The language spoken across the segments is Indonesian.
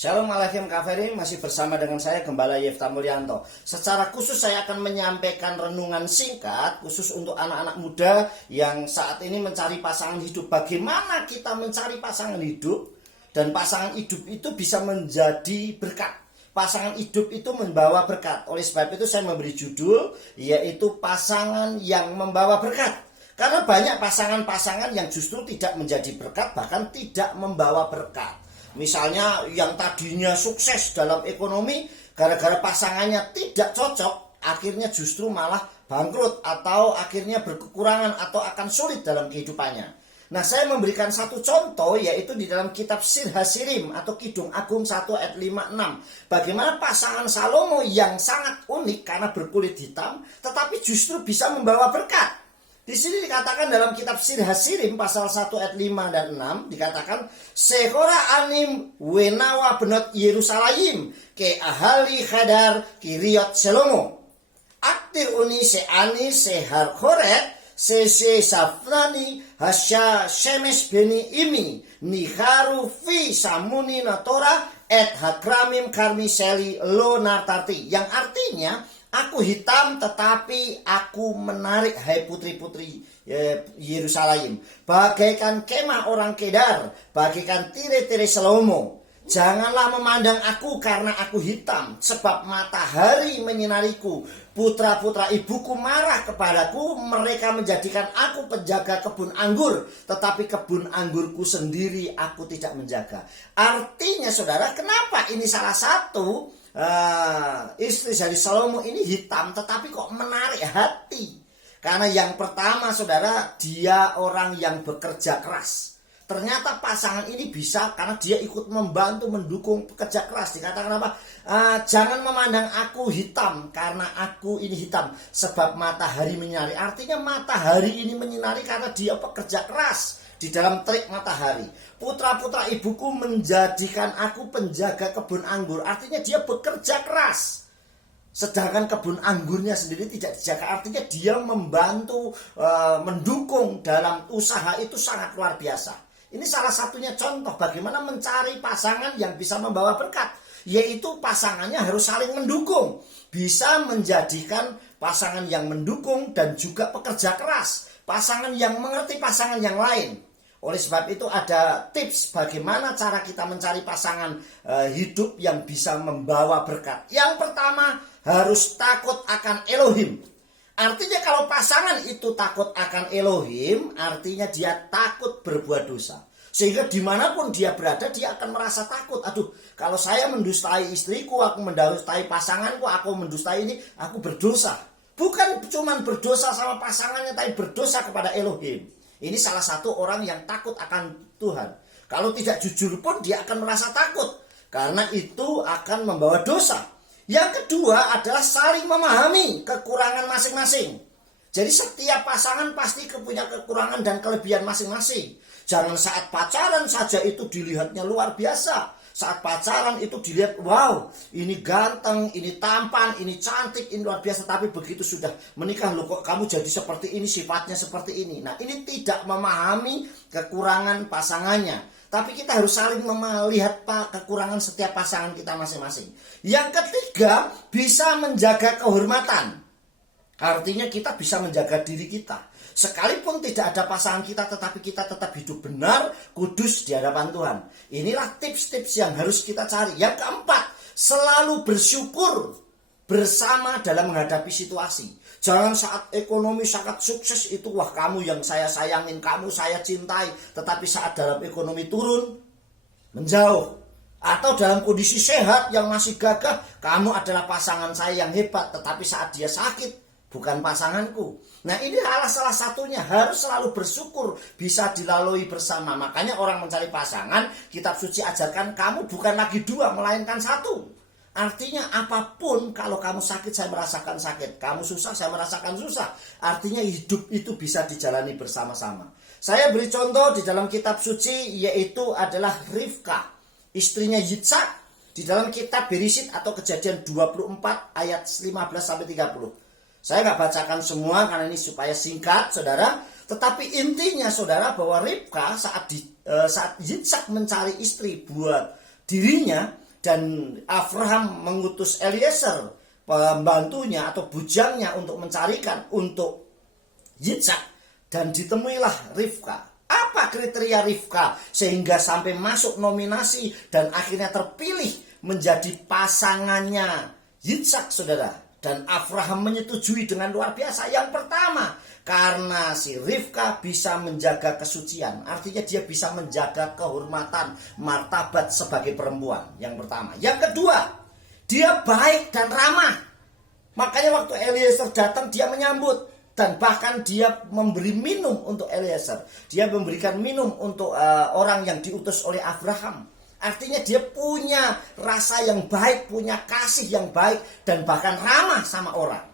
Shalom Alaikum Kaferi, masih bersama dengan saya Gembala Yefta Mulyanto. Secara khusus saya akan menyampaikan renungan singkat khusus untuk anak-anak muda yang saat ini mencari pasangan hidup. Bagaimana kita mencari pasangan hidup dan pasangan hidup itu bisa menjadi berkat. Pasangan hidup itu membawa berkat. Oleh sebab itu saya memberi judul yaitu pasangan yang membawa berkat. Karena banyak pasangan-pasangan yang justru tidak menjadi berkat, bahkan tidak membawa berkat. Misalnya yang tadinya sukses dalam ekonomi, gara-gara pasangannya tidak cocok, akhirnya justru malah bangkrut atau akhirnya berkekurangan atau akan sulit dalam kehidupannya. Nah, saya memberikan satu contoh yaitu di dalam kitab Sir Hasirim atau Kidung Agung 1 ayat 5-6. Bagaimana pasangan Salomo yang sangat unik karena berkulit hitam tetapi justru bisa membawa berkat. Di sini dikatakan dalam kitab Sir Hasirim pasal 1 ayat 5 dan 6 dikatakan Sehora anim wenawa benot Yerusalem ke ahali khadar kiriot Salomo aktir uni se ani se harkoret se safnani hasya shemes beni imi niharu fi samuni natora et hakramim karmiseli lo nartati, yang artinya aku hitam tetapi aku menarik, hai putri-putri Yerusalem, bagaikan kemah orang Kedar, bagaikan tire-tire Salomo. Janganlah memandang aku karena aku hitam, sebab matahari menyinariku. Putra-putra ibuku marah kepadaku, mereka menjadikan aku penjaga kebun anggur, tetapi kebun anggurku sendiri aku tidak menjaga. Artinya saudara, kenapa ini salah satu istri dari Salomo ini hitam tetapi kok menarik hati? Karena yang pertama saudara, dia orang yang bekerja keras. Ternyata pasangan ini bisa karena dia ikut membantu mendukung pekerja keras. Dikatakan apa? Jangan memandang aku hitam karena aku ini hitam, sebab matahari menyinari. Artinya matahari ini menyinari karena dia pekerja keras di dalam terik matahari. Putra-putra ibuku menjadikan aku penjaga kebun anggur. Artinya dia bekerja keras. Sedangkan kebun anggurnya sendiri tidak dijaga. Artinya dia membantu, mendukung dalam usaha itu sangat luar biasa. Ini salah satunya contoh bagaimana mencari pasangan yang bisa membawa berkat. Yaitu pasangannya harus saling mendukung. Bisa menjadikan pasangan yang mendukung dan juga pekerja keras. Pasangan yang mengerti pasangan yang lain. Oleh sebab itu ada tips bagaimana cara kita mencari pasangan hidup yang bisa membawa berkat. Yang pertama, harus takut akan Elohim. Artinya kalau pasangan itu takut akan Elohim, artinya dia takut berbuat dosa. Sehingga dimanapun dia berada, dia akan merasa takut. Aduh, kalau saya mendustai istriku, aku mendustai pasanganku, aku mendustai ini, aku berdosa. Bukan cuma berdosa sama pasangannya, tapi berdosa kepada Elohim. Ini salah satu orang yang takut akan Tuhan. Kalau tidak jujur pun dia akan merasa takut. Karena itu akan membawa dosa. Yang kedua adalah saling memahami kekurangan masing-masing. Jadi setiap pasangan pasti punya kekurangan dan kelebihan masing-masing. Jangan saat pacaran saja itu dilihatnya luar biasa. Saat pacaran itu dilihat, wow, ini ganteng, ini tampan, ini cantik, ini luar biasa. Tapi begitu sudah menikah, loh kok kamu jadi seperti ini, sifatnya seperti ini. Nah, ini tidak memahami kekurangan pasangannya. Tapi kita harus saling melihat kekurangan setiap pasangan kita masing-masing. Yang ketiga, bisa menjaga kehormatan. Artinya kita bisa menjaga diri kita. Sekalipun tidak ada pasangan kita, tetapi kita tetap hidup benar, kudus di hadapan Tuhan. Inilah tips-tips yang harus kita cari. Yang keempat, selalu bersyukur bersama dalam menghadapi situasi. Jangan saat ekonomi sangat sukses itu, wah kamu yang saya sayangin, kamu saya cintai. Tetapi saat dalam ekonomi turun, menjauh. Atau dalam kondisi sehat yang masih gagah, kamu adalah pasangan saya yang hebat. Tetapi saat dia sakit, bukan pasanganku. Nah, ini salah satunya, harus selalu bersyukur bisa dilalui bersama. Makanya orang mencari pasangan, kitab suci ajarkan kamu bukan lagi dua, melainkan satu. Artinya apapun, kalau kamu sakit saya merasakan sakit, kamu susah saya merasakan susah. Artinya hidup itu bisa dijalani bersama-sama. Saya beri contoh di dalam kitab suci, yaitu adalah Rivka, istrinya Yitzhak, di dalam kitab Bereshit atau Kejadian 24 ayat 15-30. Saya nggak bacakan semua karena ini supaya singkat, saudara. Tetapi intinya, saudara, bahwa Rivka saat Yitzhak mencari istri buat dirinya, Dan Abraham mengutus Eliezer, pembantunya atau bujangnya, untuk mencarikan untuk Yitzhak. Dan ditemuilah Rivka. Apa kriteria Rivka sehingga sampai masuk nominasi dan akhirnya terpilih menjadi pasangannya Yitzhak, saudara? Dan Abraham menyetujui dengan luar biasa. Yang pertama, karena si Rivka bisa menjaga kesucian. Artinya dia bisa menjaga kehormatan, martabat sebagai perempuan. Yang pertama. Yang kedua, dia baik dan ramah. Makanya waktu Eliezer datang, dia menyambut. Dan bahkan dia memberi minum untuk Eliezer. Dia memberikan minum untuk orang yang diutus oleh Abraham. Artinya dia punya rasa yang baik, punya kasih yang baik, dan bahkan ramah sama orang.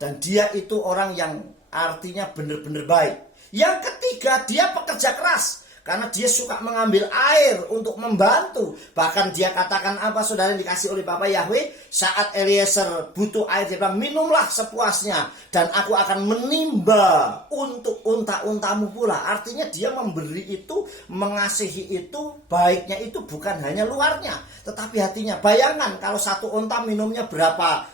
Dan dia itu orang yang artinya benar-benar baik. Yang ketiga, dia pekerja keras. Karena dia suka mengambil air untuk membantu. Bahkan dia katakan apa, saudara, yang dikasih oleh Bapak Yahweh? Saat Eliezer butuh air, dia bilang, minumlah sepuasnya. Dan aku akan menimba untuk unta-untamu pula. Artinya dia memberi itu, mengasihi itu, baiknya itu bukan hanya luarnya, tetapi hatinya. Bayangkan kalau satu unta minumnya berapa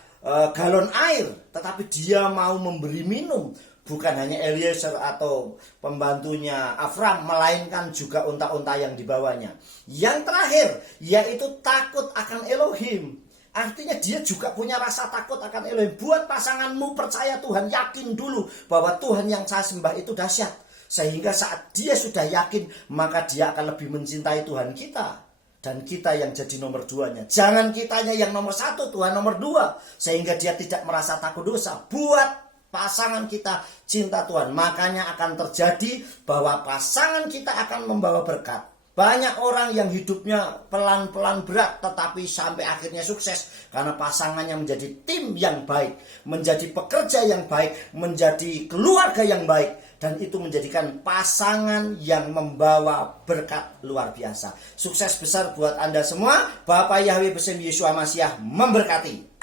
galon air, tetapi dia mau memberi minum. Bukan hanya Eliezer atau pembantunya Abraham, melainkan juga unta-unta yang dibawanya. Yang terakhir, yaitu takut akan Elohim. Artinya dia juga punya rasa takut akan Elohim. Buat pasanganmu percaya Tuhan, yakin dulu bahwa Tuhan yang saya sembah itu dahsyat. Sehingga saat dia sudah yakin, maka dia akan lebih mencintai Tuhan kita. Dan kita yang jadi nomor 2-nya. Jangan kitanya yang nomor 1, Tuhan nomor 2. Sehingga dia tidak merasa takut dosa. Buat pasangan kita cinta Tuhan, makanya akan terjadi bahwa pasangan kita akan membawa berkat. Banyak orang yang hidupnya pelan-pelan berat, tetapi sampai akhirnya sukses karena pasangannya menjadi tim yang baik, menjadi pekerja yang baik, menjadi keluarga yang baik, dan itu menjadikan pasangan yang membawa berkat luar biasa. Sukses besar buat Anda semua. Bapak Yahweh beserta Yeshua Masiah memberkati.